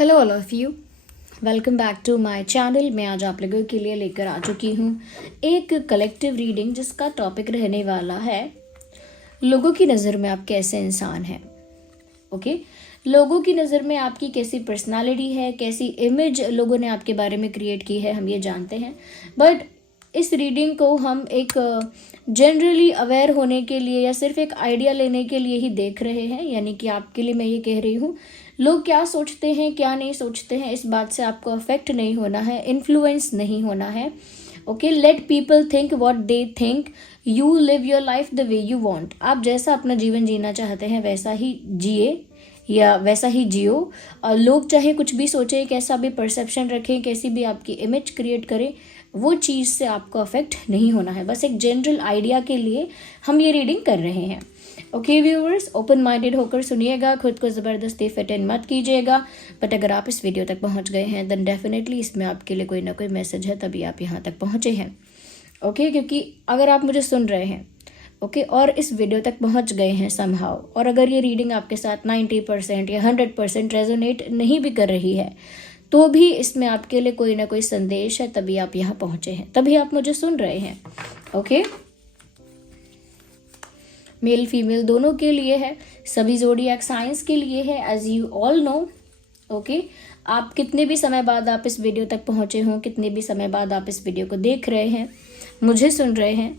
Hello all of you, welcome back to my channel. मैं आज आप लोगों के लिए लेकर आ चुकी हूँ एक कलेक्टिव रीडिंग जिसका टॉपिक रहने वाला है लोगों की नज़र में आप कैसे इंसान हैं। ओके, लोगों की नज़र में आपकी कैसी पर्सनालिटी है, कैसी इमेज लोगों ने आपके बारे में क्रिएट की है, हम ये जानते हैं। बट इस रीडिंग को हम एक जनरली अवेयर होने के लिए या सिर्फ एक आइडिया लेने के लिए ही देख रहे हैं। यानी कि आपके लिए मैं ये कह रही हूँ, लोग क्या सोचते हैं क्या नहीं सोचते हैं इस बात से आपको अफेक्ट नहीं होना है, इन्फ्लुएंस नहीं होना है। Okay, let people think what they think, you live your life the way you want. आप जैसा अपना जीवन जीना चाहते हैं वैसा ही जिए या वैसा ही जियो। और लोग चाहे कुछ भी सोचें, कैसा भी परसेप्शन रखें, कैसी भी आपकी इमेज क्रिएट करें, वो चीज़ से आपको अफेक्ट नहीं होना है। बस एक जनरल आइडिया के लिए हम ये रीडिंग कर रहे हैं। ओके व्यूअर्स, ओपन माइंडेड होकर सुनिएगा, खुद को ज़बरदस्ती फिट इन मत कीजिएगा। बट अगर आप इस वीडियो तक पहुंच गए हैं देन डेफिनेटली इसमें आपके लिए कोई ना कोई मैसेज है, तभी आप यहाँ तक पहुँचे हैं। ओके, क्योंकि अगर आप मुझे सुन रहे हैं ओके और इस वीडियो तक पहुंच गए हैं समहाउ, और अगर ये रीडिंग आपके साथ 90% या 100% रेजोनेट नहीं भी कर रही है तो भी इसमें आपके लिए कोई ना कोई संदेश है, तभी आप यहाँ पहुंचे हैं, तभी आप मुझे सुन रहे हैं। ओके, मेल फीमेल दोनों के लिए है, सभी ज़ोडिएक साइंस के लिए है, as you all know. Okay, आप कितने भी समय बाद आप इस वीडियो तक पहुंचे हों, कितने भी समय बाद आप इस वीडियो को देख रहे हैं, मुझे सुन रहे हैं,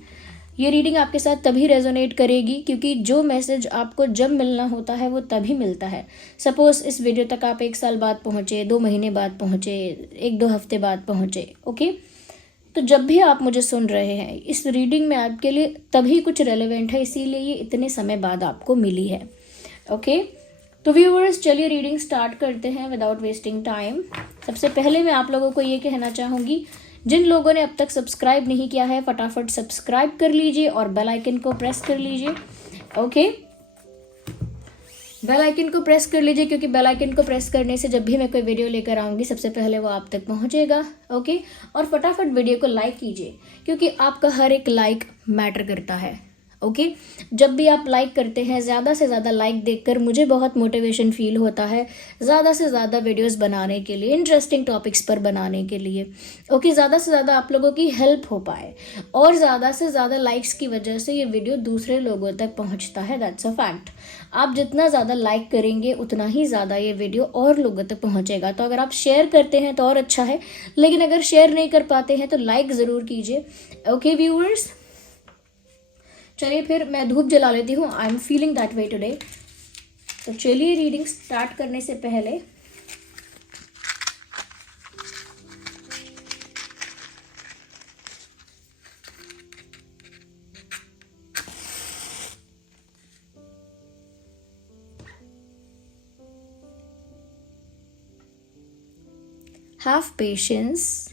ये रीडिंग आपके साथ तभी रेजोनेट करेगी क्योंकि जो मैसेज आपको जब मिलना होता है वो तभी मिलता है। सपोज इस वीडियो तक आप 1 साल बाद पहुँचे, 2 महीने बाद पहुँचे, 1-2 हफ्ते बाद पहुँचे। ओके, तो जब भी आप मुझे सुन रहे हैं इस रीडिंग में आपके लिए तभी कुछ रेलेवेंट है, इसीलिए ये इतने समय बाद आपको मिली है। ओके, तो व्यूअर्स चलिए रीडिंग स्टार्ट करते हैं विदाउट वेस्टिंग टाइम। सबसे पहले मैं आप लोगों को ये कहना चाहूँगी, जिन लोगों ने अब तक सब्सक्राइब नहीं किया है फटाफट सब्सक्राइब कर लीजिए और बेल आइकन को प्रेस कर लीजिए। ओके, बेल आइकन को प्रेस कर लीजिए क्योंकि बेल आइकन को प्रेस करने से जब भी मैं कोई वीडियो लेकर आऊँगी सबसे पहले वो आप तक पहुँचेगा। ओके, और फटाफट वीडियो को लाइक कीजिए क्योंकि आपका हर एक लाइक मैटर करता है। ओके, जब भी आप लाइक करते हैं, ज़्यादा से ज़्यादा लाइक देखकर मुझे बहुत मोटिवेशन फील होता है ज़्यादा से ज़्यादा वीडियोस बनाने के लिए, इंटरेस्टिंग टॉपिक्स पर बनाने के लिए। ओके, ज़्यादा से ज़्यादा आप लोगों की हेल्प हो पाए, और ज़्यादा से ज़्यादा लाइक्स की वजह से ये वीडियो दूसरे लोगों तक पहुंचता है। That's a fact. आप जितना ज़्यादा लाइक करेंगे उतना ही ज़्यादा ये वीडियो और लोगों तक पहुँचेगा। तो अगर आप शेयर करते हैं तो और अच्छा है, लेकिन अगर शेयर नहीं कर पाते हैं तो लाइक ज़रूर कीजिए। ओके व्यूअर्स, चलिए फिर मैं धूप जला लेती हूँ, I am feeling that way today. तो चलिए रीडिंग स्टार्ट करने से पहले हैव पेशेंस,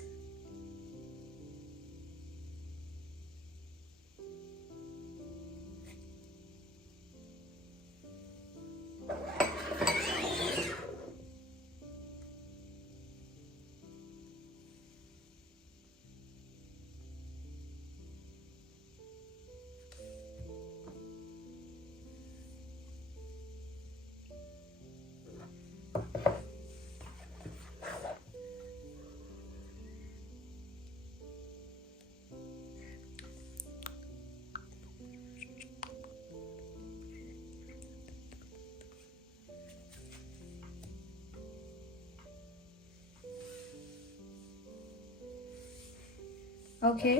ओके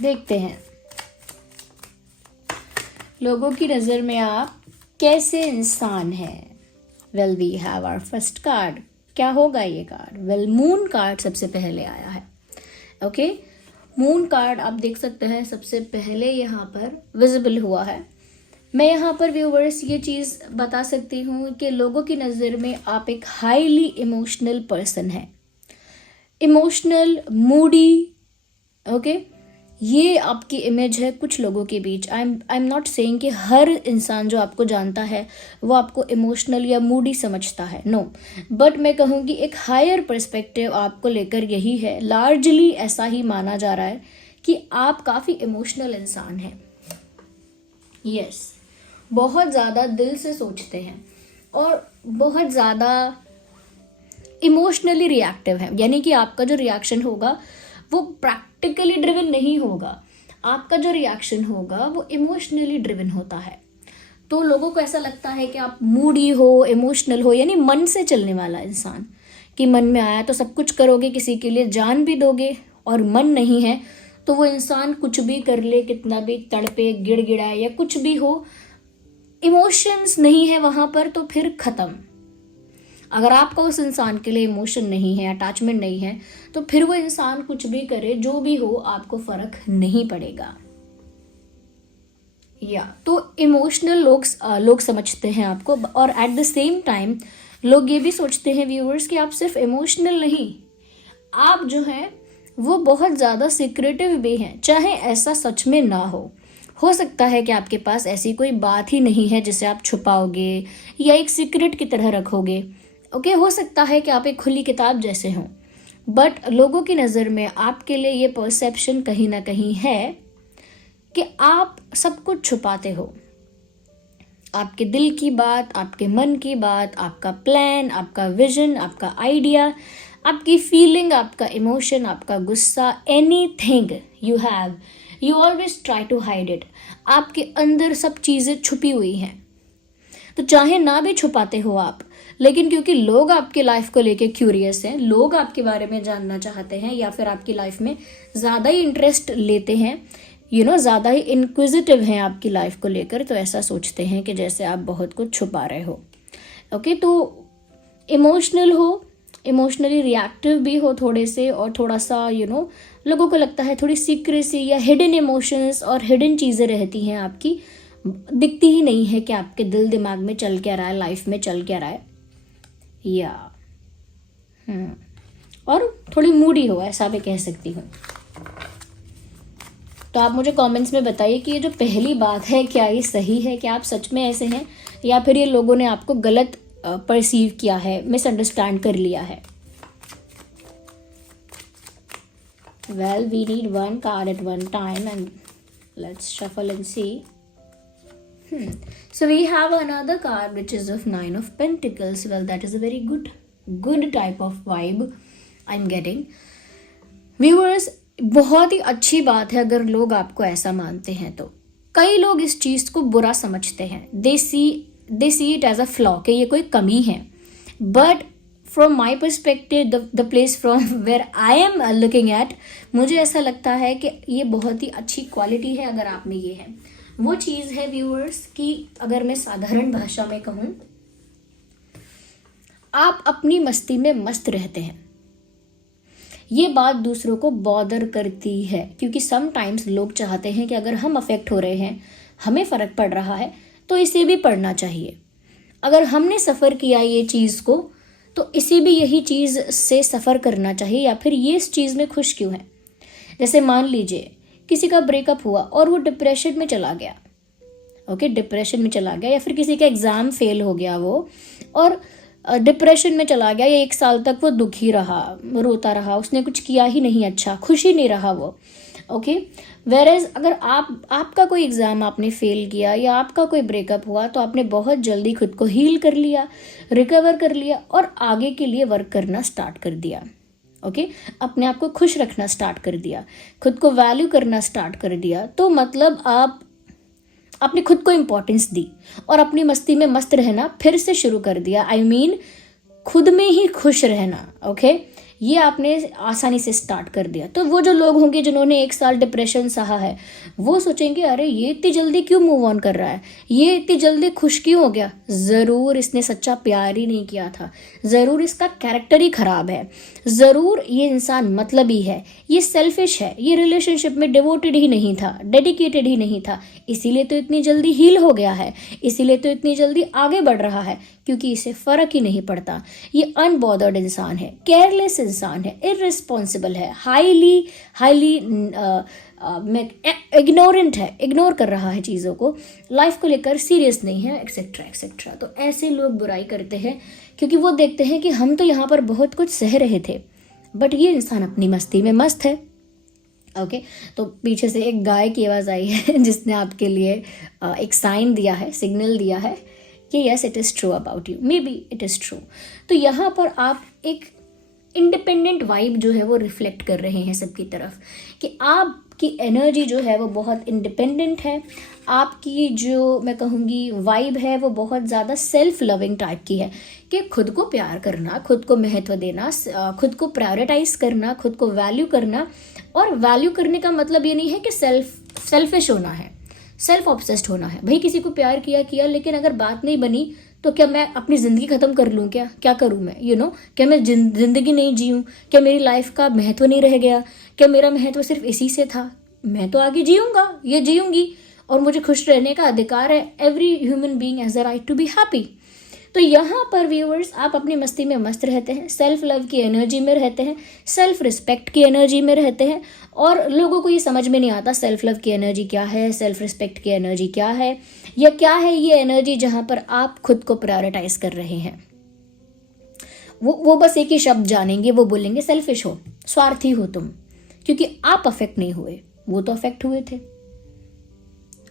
देखते हैं लोगों की नज़र में आप कैसे इंसान हैं। Well we have our first card. क्या होगा ये कार्ड? वेल मून कार्ड सबसे पहले आया है। ओके, मून कार्ड आप देख सकते हैं सबसे पहले यहाँ पर विजिबल हुआ है। मैं यहाँ पर व्यूवर्स ये चीज़ बता सकती हूँ कि लोगों की नज़र में आप एक हाईली इमोशनल पर्सन हैं, इमोशनल, मूडी। ओके, ये आपकी इमेज है कुछ लोगों के बीच। आई एम नॉट सेइंग कि हर इंसान जो आपको जानता है वो आपको इमोशनल या मूडी समझता है, नो, बट मैं कहूँगी एक हायर पर्सपेक्टिव आपको लेकर यही है, लार्जली ऐसा ही माना जा रहा है कि आप काफ़ी इमोशनल इंसान हैं। यस, बहुत ज़्यादा दिल से सोचते हैं और बहुत ज़्यादा इमोशनली रिएक्टिव है, यानी कि आपका जो रिएक्शन होगा वो प्रैक्टिकली ड्रिवन नहीं होगा, आपका जो रिएक्शन होगा वो इमोशनली ड्रिवन होता है। तो लोगों को ऐसा लगता है कि आप मूडी हो, इमोशनल हो, यानी मन से चलने वाला इंसान, कि मन में आया तो सब कुछ करोगे, किसी के लिए जान भी दोगे, और मन नहीं है तो वो इंसान कुछ भी कर ले, कितना भी तड़पे, गिड़गिड़ाए या कुछ भी हो, इमोशंस नहीं है वहां पर तो फिर खत्म। अगर आपका उस इंसान के लिए इमोशन नहीं है, अटैचमेंट नहीं है, तो फिर वो इंसान कुछ भी करे, जो भी हो, आपको फर्क नहीं पड़ेगा। या तो इमोशनल लोग समझते हैं आपको, और एट द सेम टाइम लोग ये भी सोचते हैं व्यूअर्स कि आप सिर्फ इमोशनल नहीं, आप जो हैं वो बहुत ज़्यादा सीक्रेटिव भी हैं, चाहे ऐसा सच में ना हो सकता है कि आपके पास ऐसी कोई बात ही नहीं है जिसे आप छुपाओगे या एक सीक्रेट की तरह रखोगे। ओके, हो सकता है कि आप एक खुली किताब जैसे हों, बट लोगों की नज़र में आपके लिए ये परसेप्शन कहीं ना कहीं है कि आप सब कुछ छुपाते हो। आपके दिल की बात, आपके मन की बात, आपका प्लान, आपका विजन, आपका आइडिया, आपकी फीलिंग, आपका इमोशन, आपका गुस्सा, anything you have, you always try to hide it. आपके अंदर सब चीज़ें छुपी हुई हैं। तो चाहे ना भी छुपाते हो आप, लेकिन क्योंकि लोग आपकी लाइफ को लेके क्यूरियस हैं, लोग आपके बारे में जानना चाहते हैं, या फिर आपकी लाइफ में ज़्यादा ही इंटरेस्ट लेते हैं, ज़्यादा ही इंक्विजिटिव हैं आपकी लाइफ को लेकर, तो ऐसा सोचते हैं कि जैसे आप बहुत कुछ छुपा रहे हो। ओके, तो इमोशनल हो, इमोशनली रिएक्टिव भी हो थोड़े से, और थोड़ा सा लोगों को लगता है थोड़ी सीक्रेसी या हिडन इमोशंस और हिडन चीज़ें रहती हैं आपकी, दिखती ही नहीं है कि आपके दिल दिमाग में चल क्या रहा है, लाइफ में चल क्या रहा है। या और थोड़ी मूडी हो, ऐसा भी कह सकती हूँ। तो आप मुझे कमेंट्स में बताइए कि ये जो पहली बात है, क्या ये सही है, क्या आप सच में ऐसे हैं, या फिर ये लोगों ने आपको गलत परसीव किया है, मिसअंडरस्टैंड कर लिया है। Well, we need one card at one time and let's shuffle and see. So we have another card which is of Nine of Pentacles. Well, that is a very good type of vibe I'm getting. Viewers, बहुत ही अच्छी बात है अगर लोग आपको ऐसा मानते हैं तो। कई लोग इस चीज़ को बुरा समझते हैं, they see it as a flaw, कि ये कोई कमी है, but from my perspective, the place from where I am looking at, मुझे ऐसा लगता है कि ये बहुत ही अच्छी क्वालिटी है अगर आप में ये है। वो चीज़ है व्यूअर्स कि अगर मैं साधारण भाषा में कहूँ, आप अपनी मस्ती में मस्त रहते हैं। ये बात दूसरों को बॉदर करती है, क्योंकि समटाइम्स लोग चाहते हैं कि अगर हम अफेक्ट हो रहे हैं, हमें फ़र्क पड़ रहा है, तो इसे भी पढ़ना चाहिए। अगर हमने सफ़र किया ये चीज़ को, तो इसे भी यही चीज़ से सफ़र करना चाहिए, या फिर ये इस चीज़ में खुश क्यों है। जैसे मान लीजिए किसी का ब्रेकअप हुआ और वो डिप्रेशन में चला गया, ओके, डिप्रेशन में चला गया, या फिर किसी का एग्ज़ाम फेल हो गया वो और डिप्रेशन में चला गया, या 1 साल तक वो दुखी रहा, रोता रहा, उसने कुछ किया ही नहीं, अच्छा खुश ही नहीं रहा वो, ओके। वेरेज अगर आपका कोई एग्ज़ाम आपने फेल किया या आपका कोई ब्रेकअप हुआ, तो आपने बहुत जल्दी खुद को हील कर लिया, रिकवर कर लिया और आगे के लिए वर्क करना स्टार्ट कर दिया, ओके, अपने आप को खुश रखना स्टार्ट कर दिया, खुद को वैल्यू करना स्टार्ट कर दिया। तो मतलब आपने खुद को इम्पोर्टेंस दी और अपनी मस्ती में मस्त रहना फिर से शुरू कर दिया। आई मीन खुद में ही खुश रहना, ओके, ये आपने आसानी से स्टार्ट कर दिया। तो वो जो लोग होंगे जिन्होंने 1 साल डिप्रेशन सहा है, वो सोचेंगे अरे ये इतनी जल्दी क्यों मूव ऑन कर रहा है, ये इतनी जल्दी खुश क्यों हो गया। ज़रूर इसने सच्चा प्यार ही नहीं किया था, ज़रूर इसका कैरेक्टर ही ख़राब है, ज़रूर ये इंसान मतलबी है, ये सेल्फिश है, ये रिलेशनशिप में डिवोटेड ही नहीं था, डेडिकेटेड ही नहीं था, इसीलिए तो इतनी जल्दी हील हो गया है, इसीलिए तो इतनी जल्दी आगे बढ़ रहा है, क्योंकि इसे फ़र्क ही नहीं पड़ता। ये अनबॉदर्ड इंसान है, केयरलेस इंसान है, इररिस्पॉन्सिबल है, हाईली इग्नोरेंट है, इग्नोर कर रहा है चीज़ों को, लाइफ को लेकर सीरियस नहीं है, एक्सेट्रा एक्सेट्रा। तो ऐसे लोग बुराई करते हैं क्योंकि वो देखते हैं कि हम तो यहाँ पर बहुत कुछ सह रहे थे, बट ये इंसान अपनी मस्ती में मस्त है। ओके तो पीछे से एक गाय की आवाज़ आई है जिसने आपके लिए एक साइन दिया है, सिग्नल दिया है कि yes it is true about you, may be it is true. तो यहाँ पर आप एक इंडिपेंडेंट वाइब जो है वो रिफ्लेक्ट कर रहे हैं सबकी तरफ कि आपकी एनर्जी जो है वो बहुत इंडिपेंडेंट है, आपकी जो मैं कहूँगी वाइब है वो बहुत ज़्यादा सेल्फ लविंग टाइप की है कि खुद को प्यार करना, खुद को महत्व देना, खुद को प्रायोरिटाइज करना, खुद को वैल्यू करना। और वैल्यू करने का मतलब ये नहीं है कि सेल्फिश होना है, सेल्फ ऑब्सेस्ड होना है। भाई किसी को प्यार किया लेकिन अगर बात नहीं बनी तो क्या मैं अपनी ज़िंदगी ख़त्म कर लूँ? क्या करूँ मैं? क्या मैं ज़िंदगी नहीं जीऊँ? क्या मेरी लाइफ का महत्व नहीं रह गया? क्या मेरा महत्व सिर्फ इसी से था? मैं तो आगे जीऊँगा, ये जीऊँगी और मुझे खुश रहने का अधिकार है। Every human being has a right to be happy. तो यहाँ पर व्यूअर्स आप अपनी मस्ती में मस्त रहते हैं, सेल्फ लव की एनर्जी में रहते हैं, सेल्फ रिस्पेक्ट की एनर्जी में रहते हैं। और लोगों को ये समझ में नहीं आता सेल्फ लव की एनर्जी क्या है, सेल्फ रिस्पेक्ट की एनर्जी क्या है, या क्या है ये एनर्जी जहाँ पर आप खुद को प्रायोरिटाइज कर रहे हैं। वो बस एक ही शब्द जानेंगे, वो बोलेंगे सेल्फिश हो, स्वार्थी हो तुम, क्योंकि आप अफेक्ट नहीं हुए, वो तो अफेक्ट हुए थे।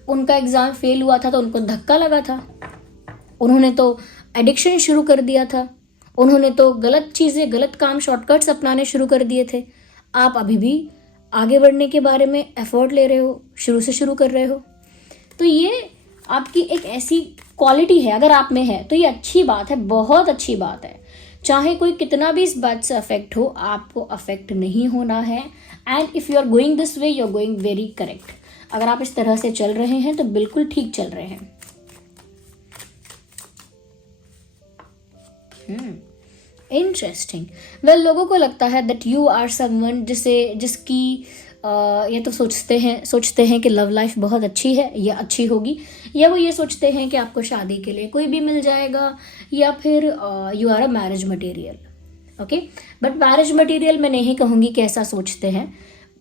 उनका एग्जाम फेल हुआ था तो उनको धक्का लगा था, उन्होंने तो एडिक्शन शुरू कर दिया था, उन्होंने तो गलत चीज़ें, गलत काम, शॉर्टकट्स अपनाने शुरू कर दिए थे। आप अभी भी आगे बढ़ने के बारे में एफर्ट ले रहे हो, शुरू से शुरू कर रहे हो। तो ये आपकी एक ऐसी क्वालिटी है, अगर आप में है तो ये अच्छी बात है, बहुत अच्छी बात है। चाहे कोई कितना भी इस बात से अफेक्ट हो, आपको अफेक्ट नहीं होना है। And if you are going this way, you are going very correct. अगर आप इस तरह से चल रहे हैं तो बिल्कुल ठीक चल रहे हैं। इंटरेस्टिंग। वेल, लोगों को लगता है दैट यू आर समवन जिसकी ये तो सोचते हैं कि लव लाइफ बहुत अच्छी है या अच्छी होगी, या वो ये सोचते हैं कि आपको शादी के लिए कोई भी मिल जाएगा, या फिर you are a marriage material. Okay, but marriage material मैं नहीं कहूँगी कि ऐसा सोचते हैं।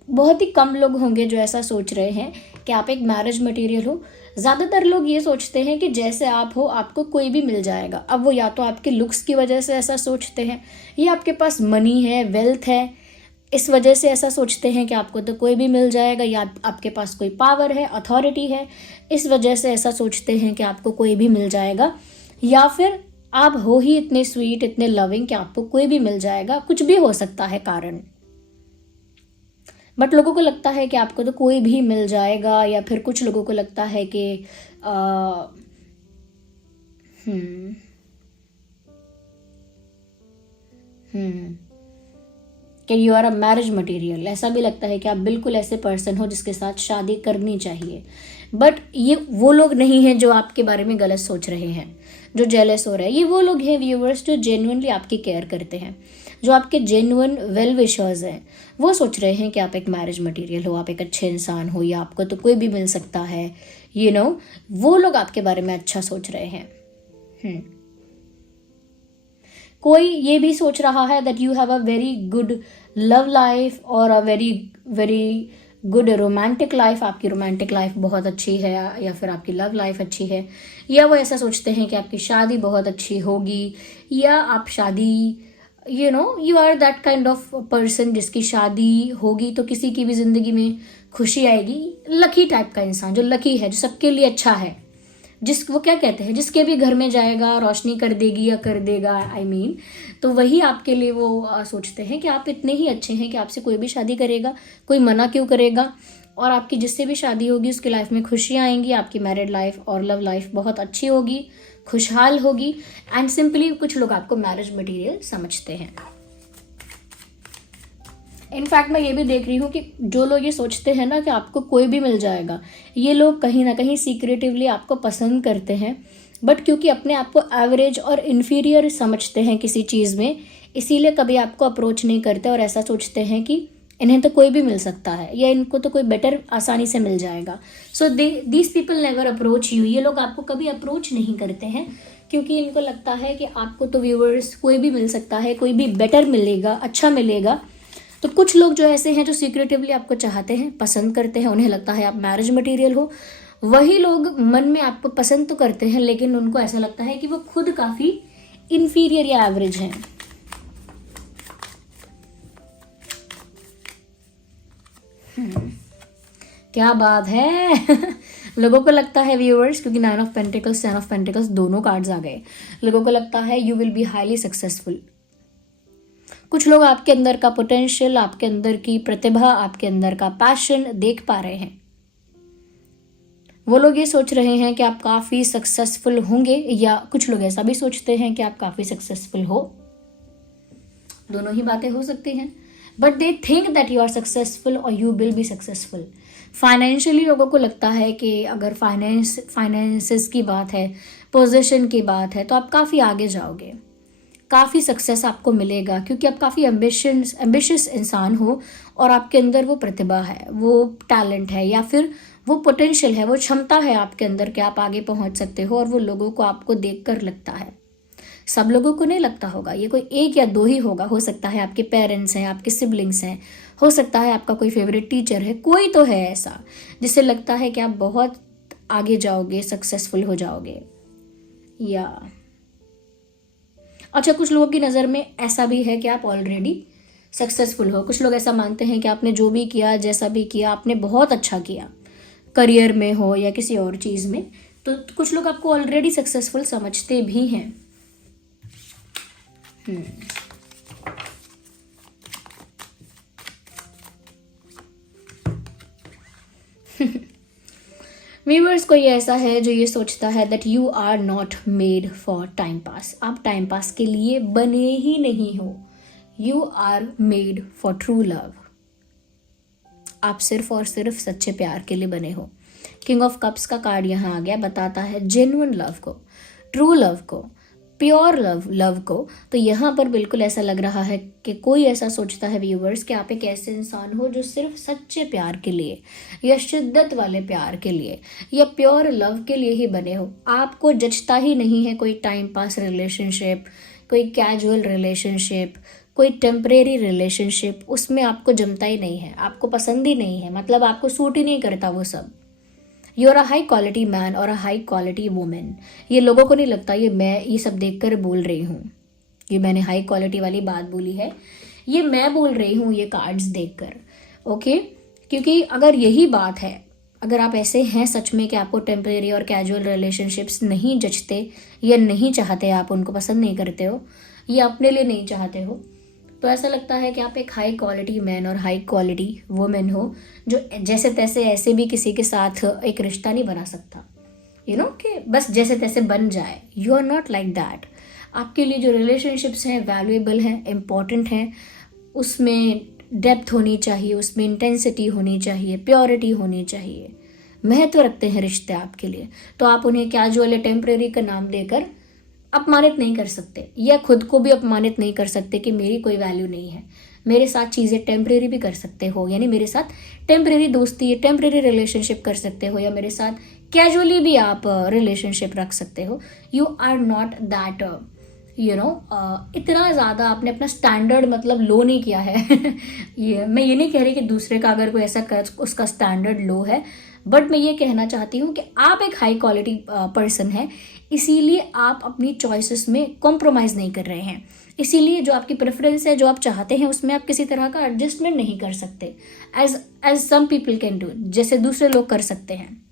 बहुत ही कम लोग होंगे जो ऐसा सोच रहे हैं कि आप एक मैरिज मटेरियल हो। ज़्यादातर लोग ये सोचते हैं कि जैसे आप हो आपको कोई भी मिल जाएगा। अब वो या तो आपके लुक्स की वजह से ऐसा सोचते हैं, या आपके पास मनी है, वेल्थ है, इस वजह से ऐसा सोचते हैं कि आपको तो कोई भी मिल जाएगा, या आपके पास कोई पावर है, अथॉरिटी है, इस वजह से ऐसा सोचते हैं कि आपको कोई भी मिल जाएगा, या फिर आप हो ही इतने स्वीट, इतने लविंग कि आपको कोई भी मिल जाएगा। कुछ भी हो सकता है कारण, बट लोगों को लगता है कि आपको तो कोई भी मिल जाएगा, या फिर कुछ लोगों को लगता है कि कि you are a marriage material. ऐसा भी लगता है कि आप बिल्कुल ऐसे पर्सन हो जिसके साथ शादी करनी चाहिए। बट ये वो लोग नहीं हैं जो आपके बारे में गलत सोच रहे हैं, जो जेलस हो रहे हैं। ये वो लोग हैं व्यूअर्स जो जेन्युइनली आपकी केयर करते हैं, जो आपके जेन्युइन वेल विशर्स हैं। वो सोच रहे हैं कि आप एक मैरिज मटेरियल हो, आप एक अच्छे इंसान हो, या आपको तो कोई भी मिल सकता है। वो लोग आपके बारे में अच्छा सोच रहे हैं। कोई ये भी सोच रहा है that you have a very good love life और a very very good romantic life. आपकी रोमांटिक लाइफ बहुत अच्छी है, या फिर आपकी लव लाइफ अच्छी है, या वो ऐसा सोचते हैं कि आपकी शादी बहुत अच्छी होगी, या आप शादी you are that kind of person जिसकी शादी होगी तो किसी की भी जिंदगी में खुशी आएगी। लकी टाइप का इंसान, जो लकी है, जो सबके लिए अच्छा है, वो क्या कहते हैं, जिसके भी घर में जाएगा रोशनी कर देगी या कर देगा, तो वही आपके लिए वो सोचते हैं कि आप इतने ही अच्छे हैं कि आपसे कोई भी शादी करेगा, कोई मना क्यों करेगा। और आपकी जिससे भी शादी होगी उसकी लाइफ में खुशियाँ आएंगी, आपकी मैरिड लाइफ और लव लाइफ बहुत अच्छी होगी, खुशहाल होगी। एंड सिंपली कुछ लोग आपको मैरिज मटेरियल समझते हैं। इनफैक्ट मैं ये भी देख रही हूँ कि जो लोग ये सोचते हैं ना कि आपको कोई भी मिल जाएगा, ये लोग कहीं ना कहीं सीक्रेटिवली आपको पसंद करते हैं, बट क्योंकि अपने आप को एवरेज और इन्फीरियर समझते हैं किसी चीज़ में, इसीलिए कभी आपको अप्रोच नहीं करते और ऐसा सोचते हैं कि इन्हें तो कोई भी मिल सकता है, या इनको तो कोई बेटर आसानी से मिल जाएगा। So these people never approach you. ये लोग आपको कभी अप्रोच नहीं करते हैं क्योंकि इनको लगता है कि आपको तो व्यूअर्स कोई भी मिल सकता है, कोई भी बेटर मिलेगा, अच्छा मिलेगा। तो कुछ लोग जो ऐसे हैं जो सीक्रेटिवली आपको चाहते हैं, पसंद करते हैं, उन्हें लगता है आप मैरिज मटेरियल हो। वही लोग मन में आपको पसंद तो करते हैं, लेकिन उनको ऐसा लगता है कि वो खुद काफी इंफीरियर या एवरेज हैं। क्या बात है। लोगों को लगता है व्यूअर्स, क्योंकि 9 ऑफ पेंटिकल्स 10 ऑफ पेंटिकल्स दोनों कार्ड्स आ गए, लोगों को लगता है you will be highly successful. कुछ लोग आपके अंदर का पोटेंशियल, आपके अंदर की प्रतिभा, आपके अंदर का पैशन देख पा रहे हैं। वो लोग ये सोच रहे हैं कि आप काफी सक्सेसफुल होंगे, या कुछ लोग ऐसा भी सोचते हैं कि आप काफी सक्सेसफुल हो। दोनों ही बातें हो सकती हैं, but they think that you are successful और you will be successful. Financially लोगों को लगता है कि अगर फाइनेंसेस की बात है, पोजीशन की बात है, तो आप काफ़ी आगे जाओगे, काफ़ी सक्सेस आपको मिलेगा, क्योंकि आप काफ़ी एम्बिशियस इंसान हो और आपके अंदर वो प्रतिभा है, वो टैलेंट है, या फिर वो पोटेंशियल है, वो क्षमता है आपके अंदर कि आप आगे पहुंच सकते हो। और वो लोगों को आपको देखकर लगता है, सब लोगों को नहीं लगता होगा, ये कोई एक या दो ही होगा। हो सकता है आपके पेरेंट्स हैं, आपके सिबलिंग्स हैं, हो सकता है आपका कोई फेवरेट टीचर है, कोई तो है ऐसा जिससे लगता है कि आप बहुत आगे जाओगे, सक्सेसफुल हो जाओगे। या अच्छा, कुछ लोगों की नज़र में ऐसा भी है कि आप ऑलरेडी सक्सेसफुल हो। कुछ लोग ऐसा मानते हैं कि आपने जो भी किया, जैसा भी किया, आपने बहुत अच्छा किया, करियर में हो या किसी और चीज़ में। तो कुछ लोग आपको ऑलरेडी सक्सेसफुल समझते भी हैं। व्यूअर्स, कोई ऐसा है जो ये सोचता है that you are not made for time pass. आप टाइम पास के लिए बने ही नहीं हो, you are made for true love. आप सिर्फ और सिर्फ सच्चे प्यार के लिए बने हो। किंग ऑफ कप्स का कार्ड यहाँ आ गया, बताता है जेन्युइन लव को, ट्रू लव को, प्योर लव को। तो यहाँ पर बिल्कुल ऐसा लग रहा है कि कोई ऐसा सोचता है व्यूवर्स कि आप एक ऐसे इंसान हो जो सिर्फ सच्चे प्यार के लिए, या शिद्दत वाले प्यार के लिए, या प्योर लव के लिए ही बने हो। आपको जचता ही नहीं है कोई टाइम पास रिलेशनशिप, कोई कैजुअल रिलेशनशिप, कोई टेम्परेरी रिलेशनशिप, उसमें आपको जमता ही नहीं है, आपको पसंद ही नहीं है, मतलब आपको सूट ही नहीं करता वो सब। You are a high quality man और अ हाई क्वालिटी वुमेन। ये लोगों को नहीं लगता, ये मैं ये सब देखकर बोल रही हूँ, ये मैंने हाई क्वालिटी वाली बात बोली है, ये मैं बोल रही हूँ ये कार्ड्स देखकर। ओके, क्योंकि अगर यही बात है, अगर आप ऐसे हैं सच में कि आपको टेम्परेरी और कैजुअल रिलेशनशिप्स नहीं जचते या नहीं चाहते, आप उनको पसंद नहीं करते हो या अपने लिए नहीं चाहते हो, तो ऐसा लगता है कि आप एक हाई क्वालिटी मैन और हाई क्वालिटी वुमेन हो, जो जैसे तैसे ऐसे भी किसी के साथ एक रिश्ता नहीं बना सकता, यू नो, कि बस जैसे तैसे बन जाए। You are not like that. आपके लिए जो रिलेशनशिप्स हैं वैल्यूएबल हैं, इम्पॉर्टेंट हैं, उसमें डेप्थ होनी चाहिए, उसमें इंटेंसिटी होनी चाहिए, प्योरिटी होनी चाहिए, महत्व रखते हैं रिश्ते आपके लिए। तो आप उन्हें कैजुअल या टेम्परेरी का नाम देकर अपमानित नहीं कर सकते, या खुद को भी अपमानित नहीं कर सकते कि मेरी कोई वैल्यू नहीं है। मेरे साथ चीज़ें टेम्परेरी भी कर सकते हो, यानी मेरे साथ टेम्परेरी दोस्ती या टेम्परेरी रिलेशनशिप कर सकते हो, या मेरे साथ कैजुअली भी आप रिलेशनशिप रख सकते हो। You are not that, you know, इतना ज़्यादा आपने अपना स्टैंडर्ड मतलब लो नहीं किया है। मैं ये नहीं कह रही कि दूसरे का अगर कोई ऐसा कर उसका स्टैंडर्ड लो है, बट मैं ये कहना चाहती हूँ कि आप एक हाई क्वालिटी पर्सन है, इसीलिए आप अपनी चॉइसेस में कॉम्प्रोमाइज़ नहीं कर रहे हैं। इसीलिए जो आपकी प्रेफरेंस है, जो आप चाहते हैं, उसमें आप किसी तरह का एडजस्टमेंट नहीं कर सकते, as some people can do, जैसे दूसरे लोग कर सकते हैं।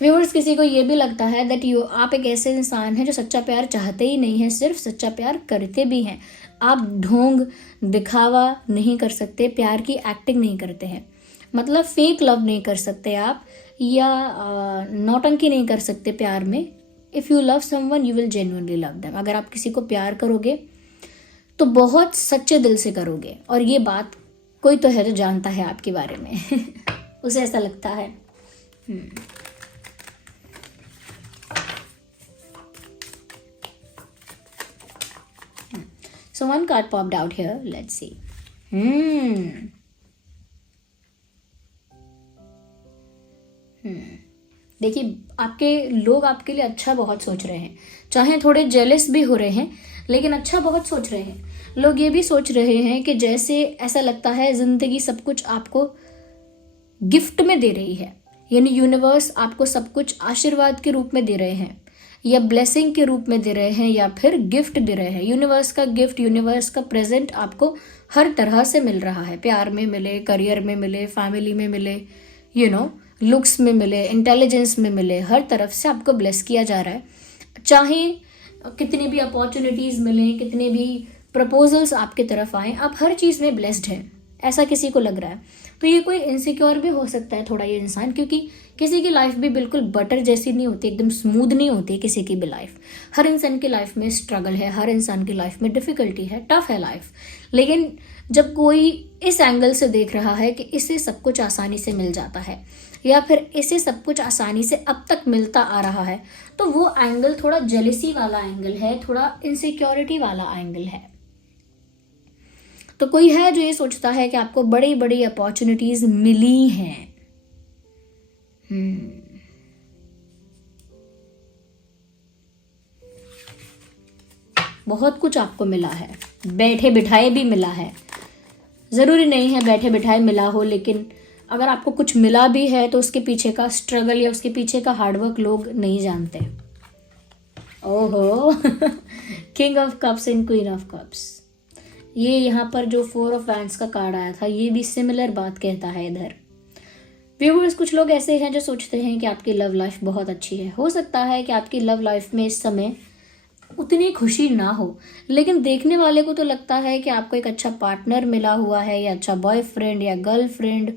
व्यूअर्स, किसी को ये भी लगता है दैट आप एक ऐसे इंसान हैं जो सच्चा प्यार चाहते ही नहीं है, सिर्फ सच्चा प्यार करते भी हैं। आप ढोंग दिखावा नहीं कर सकते, प्यार की एक्टिंग नहीं करते हैं, मतलब फेक लव नहीं कर सकते आप, या नौटंकी नहीं कर सकते प्यार में। If you love someone you will genuinely love them. अगर आप किसी को प्यार करोगे तो बहुत सच्चे दिल से करोगे, और ये बात कोई तो है जो जानता है आपके बारे में। उसे ऐसा लगता है। So one card popped out here. Let's see. देखिए, आपके लोग आपके लिए अच्छा बहुत सोच रहे हैं, चाहे थोड़े जेलस भी हो रहे हैं, लेकिन अच्छा बहुत सोच रहे हैं। लोग ये भी सोच रहे हैं कि जैसे ऐसा लगता है जिंदगी सब कुछ आपको गिफ्ट में दे रही है, यानी यूनिवर्स आपको सब कुछ आशीर्वाद के रूप में दे रहे हैं, या ब्लेसिंग के रूप में दे रहे हैं, या फिर गिफ्ट दे रहे हैं। यूनिवर्स का गिफ्ट, यूनिवर्स का प्रेजेंट आपको हर तरह से मिल रहा है। प्यार में मिले, करियर में मिले, फैमिली में मिले, लुक्स में मिले, इंटेलिजेंस में मिले, हर तरफ से आपको ब्लेस किया जा रहा है। चाहे कितनी भी अपॉर्चुनिटीज मिले, कितने भी प्रपोजल्स आपके तरफ आए, आप हर चीज़ में ब्लेस्ड हैं, ऐसा किसी को लग रहा है। तो ये कोई इनसिक्योर भी हो सकता है थोड़ा ये इंसान, क्योंकि किसी की लाइफ भी बिल्कुल बटर जैसी नहीं होती, एकदम स्मूथ नहीं होती किसी की भी लाइफ। हर इंसान की लाइफ में स्ट्रगल है, हर इंसान की लाइफ में डिफिकल्टी है, टफ है लाइफ। लेकिन जब कोई इस एंगल से देख रहा है कि इसे सब कुछ आसानी से मिल जाता है, या फिर इसे सब कुछ आसानी से अब तक मिलता आ रहा है, तो वो एंगल थोड़ा जेलिसी वाला एंगल है, थोड़ा इनसिक्योरिटी वाला एंगल है। तो कोई है जो ये सोचता है कि आपको बड़ी बड़ी अपॉर्चुनिटीज मिली हैं। बहुत कुछ आपको मिला है, बैठे बिठाए भी मिला है। जरूरी नहीं है बैठे बिठाए मिला हो, लेकिन अगर आपको कुछ मिला भी है तो उसके पीछे का स्ट्रगल या उसके पीछे का हार्डवर्क लोग नहीं जानते। ओहो king of cups and queen of cups. ये यहाँ पर जो 4 ऑफ वैंड्स का कार्ड आया था, ये भी सिमिलर बात कहता है इधर। व्यूअर्स, कुछ लोग ऐसे हैं जो सोचते हैं कि आपकी लव लाइफ बहुत अच्छी है। हो सकता है कि आपकी लव लाइफ में इस समय उतनी खुशी ना हो, लेकिन देखने वाले को तो लगता है कि आपको एक अच्छा पार्टनर मिला हुआ है, या अच्छा बॉयफ्रेंड या गर्लफ्रेंड,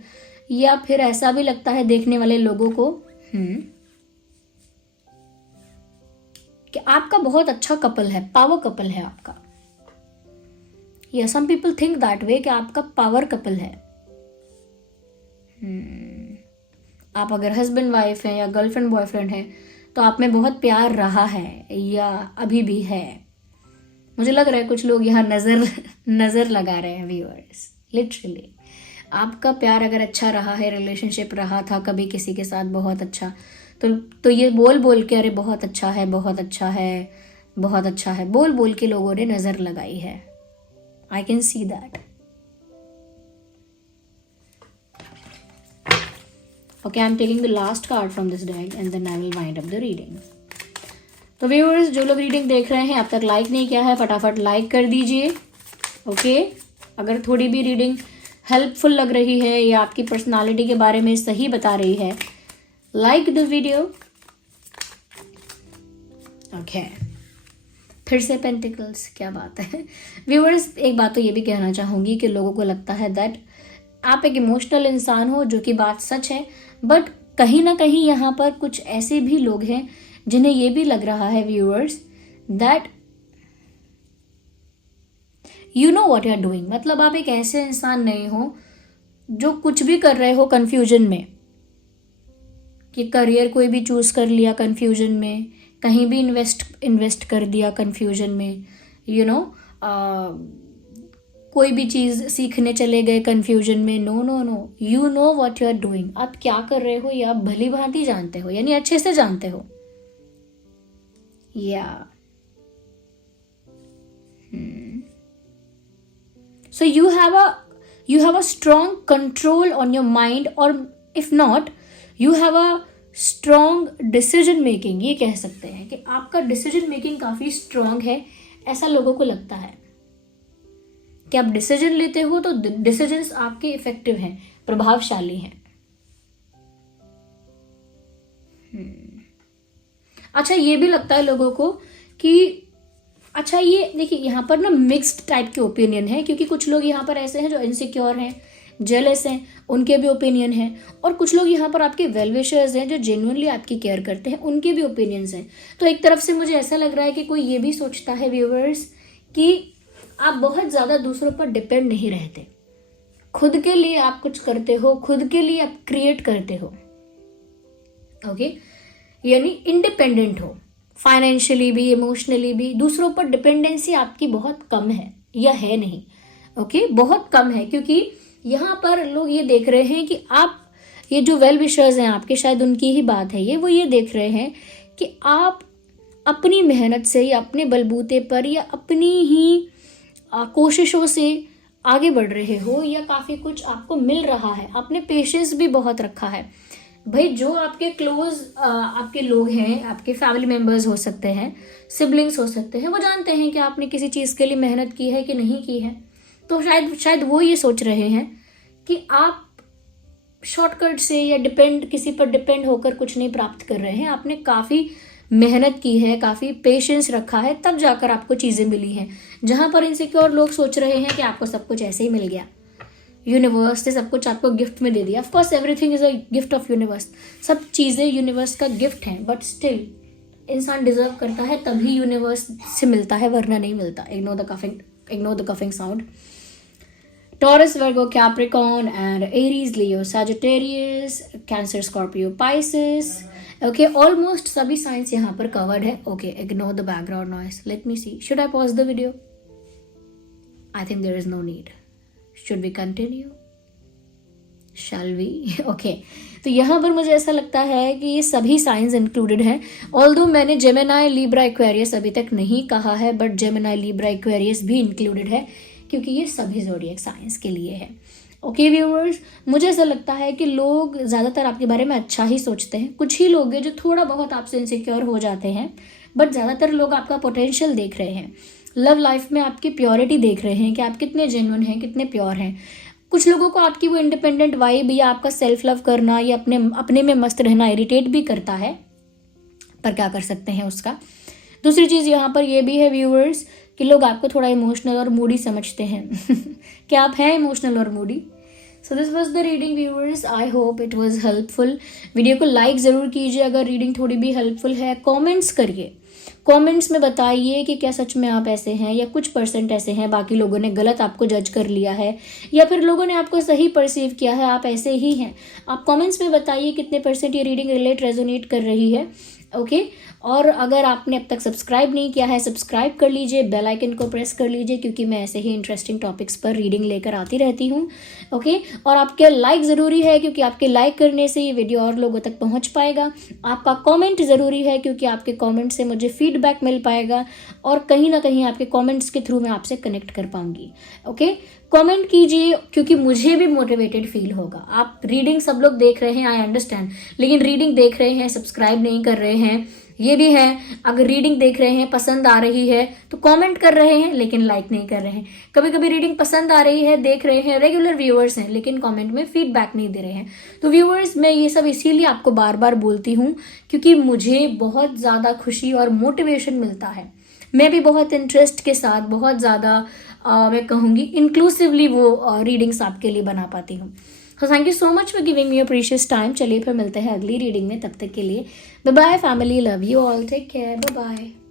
या फिर ऐसा भी लगता है देखने वाले लोगों को कि आपका बहुत अच्छा कपल है, पावर कपल है आपका। या some people think that way कि आपका पावर कपल है। आप अगर हस्बैंड वाइफ हैं या गर्लफ्रेंड बॉयफ्रेंड हैं, तो आप में बहुत प्यार रहा है या अभी भी है। मुझे लग रहा है कुछ लोग यहाँ नजर लगा रहे हैं व्यूअर्स। लिटरली आपका प्यार अगर अच्छा रहा है, रिलेशनशिप रहा था कभी किसी के साथ बहुत अच्छा, तो ये बोल बोल के अरे बहुत अच्छा है, बहुत अच्छा है, बहुत अच्छा है, बोल बोल के लोगों ने नजर लगाई है। I can see that. Okay, I'm taking the last card from this deck and then I will wind up the reading. तो व्यूअर्स, जो लोग रीडिंग देख रहे हैं अब तक लाइक नहीं किया है, फटाफट लाइक कर दीजिए। ओके, अगर थोड़ी भी रीडिंग हेल्पफुल लग रही है या आपकी पर्सनालिटी के बारे में सही बता रही है, लाइक द वीडियो। ओके, फिर से पेंटिकल्स, क्या बात है। व्यूअर्स, एक बात तो ये भी कहना चाहूँगी कि लोगों को लगता है दैट आप एक इमोशनल इंसान हो, जो कि बात सच है, बट कहीं ना कहीं यहाँ पर कुछ ऐसे भी लोग हैं जिन्हें ये भी लग रहा है viewers that you know what you are doing. मतलब आप एक ऐसे इंसान नहीं हो जो कुछ भी कर रहे हो कंफ्यूजन में, कि करियर कोई भी चूज कर लिया कंफ्यूजन में, कहीं भी इन्वेस्ट कर दिया कंफ्यूजन में, कोई भी चीज़ सीखने चले गए कंफ्यूजन में। No no no, you know what you are doing. आप क्या कर रहे हो ये आप भली भांति जानते हो, यानी अच्छे से जानते हो। या so you have a strong control on your mind, और if not you have a strong decision making. ये कह सकते हैं कि आपका डिसीजन मेकिंग काफी स्ट्रॉन्ग है, ऐसा लोगों को लगता है कि आप डिसीजन लेते हो तो डिसीजंस आपके इफेक्टिव हैं, प्रभावशाली हैं। अच्छा, ये भी लगता है लोगों को कि अच्छा, ये देखिए यहाँ पर ना मिक्स्ड टाइप के ओपिनियन है, क्योंकि कुछ लोग यहाँ पर ऐसे हैं जो इनसिक्योर हैं, जेलस हैं, उनके भी ओपिनियन हैं, और कुछ लोग यहाँ पर आपके वेल विशर्स हैं जो जेन्युइनली आपकी केयर करते हैं, उनके भी ओपिनियंस हैं। तो एक तरफ से मुझे ऐसा लग रहा है कि कोई ये भी सोचता है व्यूअर्स कि आप बहुत ज़्यादा दूसरों पर डिपेंड नहीं रहते, खुद के लिए आप कुछ करते हो, खुद के लिए आप क्रिएट करते हो। ओके, यानी इंडिपेंडेंट हो, फाइनेंशियली भी, इमोशनली भी। दूसरों पर डिपेंडेंसी आपकी बहुत कम है या है नहीं। ओके, बहुत कम है, क्योंकि यहाँ पर लोग ये देख रहे हैं कि आप ये जो वेल विशर्स हैं आपके, शायद उनकी ही बात है ये, वो ये देख रहे हैं कि आप अपनी मेहनत से या अपने बलबूते पर या अपनी ही कोशिशों से आगे बढ़ रहे हो, या काफ़ी कुछ आपको मिल रहा है, आपने पेशेंस भी बहुत रखा है। भाई जो आपके क्लोज आपके लोग हैं, आपके फैमिली मेम्बर्स हो सकते हैं, सिबलिंग्स हो सकते हैं, वो जानते हैं कि आपने किसी चीज़ के लिए मेहनत की है कि नहीं की है। तो शायद वो ये सोच रहे हैं कि आप शॉर्टकट से या किसी पर डिपेंड होकर कुछ नहीं प्राप्त कर रहे हैं। आपने काफ़ी मेहनत की है, काफ़ी पेशेंस रखा है, तब जाकर आपको चीज़ें मिली हैं। जहाँ पर इनसिक्योर लोग सोच रहे हैं कि आपको सब कुछ ऐसे ही मिल गया, यूनिवर्स ने सब कुछ आपको गिफ्ट में दे दिया। Of course everything is a gift of universe, सब चीज़ें यूनिवर्स का गिफ्ट हैं, बट स्टिल इंसान डिजर्व करता है तभी यूनिवर्स से मिलता है, वरना नहीं मिलता। Ignore the coughing sound. Taurus, Virgo, Capricorn, and Aries, Leo, Sagittarius, Cancer, Scorpio, Pisces. Okay, almost सभी साइंस यहाँ पर कवर्ड है. Okay, ignore the background noise. Let me see. Should I pause the video? I think there is no need. Should we continue? Shall we? Okay. तो यहाँ पर मुझे ऐसा लगता है कि ये सभी साइंस इंक्लूडेड हैं. ऑल्दो मैंने जेमिनाई, लिब्रा, एक्वेरियस अभी तक नहीं कहा है, बट जेमिनाई, लिब्रा, एक्वेरियस भी इंक्लूडेड है क्योंकि ये सभी ज़ोडिएक साइंस के लिए है. ओके व्यूअर्स, मुझे ऐसा लगता है कि लोग ज़्यादातर आपके बारे में अच्छा ही सोचते हैं. कुछ ही लोग हैं जो थोड़ा बहुत आपसे इनसिक्योर हो जाते हैं, बट ज़्यादातर लोग आपका पोटेंशियल देख रहे हैं. लव लाइफ में आपकी प्योरिटी देख रहे हैं कि आप कितने जेन्युइन हैं, कितने प्योर हैं. कुछ लोगों को आपकी वो इंडिपेंडेंट वाइब या आपका सेल्फ लव करना या अपने में मस्त रहना इरिटेट भी करता है, पर क्या कर सकते हैं उसका. दूसरी चीज़ यहाँ पर ये भी है व्यूअर्स कि लोग आपको थोड़ा इमोशनल और मूडी समझते हैं. क्या आप हैं इमोशनल और Moody? So this was the reading viewers. I hope it was helpful. Video को लाइक ज़रूर कीजिए अगर रीडिंग थोड़ी भी हेल्पफुल है. कमेंट्स करिए, कमेंट्स में बताइए कि क्या सच में आप ऐसे हैं या कुछ परसेंट ऐसे हैं, बाकी लोगों ने गलत आपको जज कर लिया है या फिर लोगों ने आपको सही परसीव किया है, आप ऐसे ही हैं. आप कमेंट्स में बताइए कितने परसेंट ये रीडिंग रेजोनेट कर रही है. ओके और अगर आपने अब तक सब्सक्राइब नहीं किया है, सब्सक्राइब कर लीजिए, बेल आइकन को प्रेस कर लीजिए, क्योंकि मैं ऐसे ही इंटरेस्टिंग टॉपिक्स पर रीडिंग लेकर आती रहती हूँ. ओके और आपके लाइक ज़रूरी है, क्योंकि आपके लाइक करने से ये वीडियो और लोगों तक पहुँच पाएगा. आपका कमेंट ज़रूरी है, क्योंकि आपके कमेंट से मुझे फीडबैक मिल पाएगा और कहीं ना कहीं आपके कमेंट्स के थ्रू मैं आपसे कनेक्ट कर पाऊँगी. ओके कमेंट कीजिए, क्योंकि मुझे भी मोटिवेटेड फील होगा. आप रीडिंग सब लोग देख रहे हैं, आई अंडरस्टैंड, लेकिन रीडिंग देख रहे हैं, सब्सक्राइब नहीं कर रहे हैं, ये भी है. अगर रीडिंग देख रहे हैं, पसंद आ रही है तो कमेंट कर रहे हैं लेकिन लाइक नहीं कर रहे हैं. कभी कभी रीडिंग पसंद आ रही है, देख रहे हैं, रेगुलर व्यूअर्स हैं, लेकिन कमेंट में फीडबैक नहीं दे रहे हैं. तो व्यूअर्स, मैं ये सब इसीलिए आपको बार बार बोलती हूँ क्योंकि मुझे बहुत ज़्यादा खुशी और मोटिवेशन मिलता है. मैं भी बहुत इंटरेस्ट के साथ, बहुत ज़्यादा मैं कहूँगी इंक्लूसिवली वो रीडिंग्स आपके लिए बना पाती हूँ. So thank you so much for giving me your precious time. चलिए फिर मिलते हैं अगली रीडिंग में. तब तक के लिए bye bye family, love you all, take care, bye bye.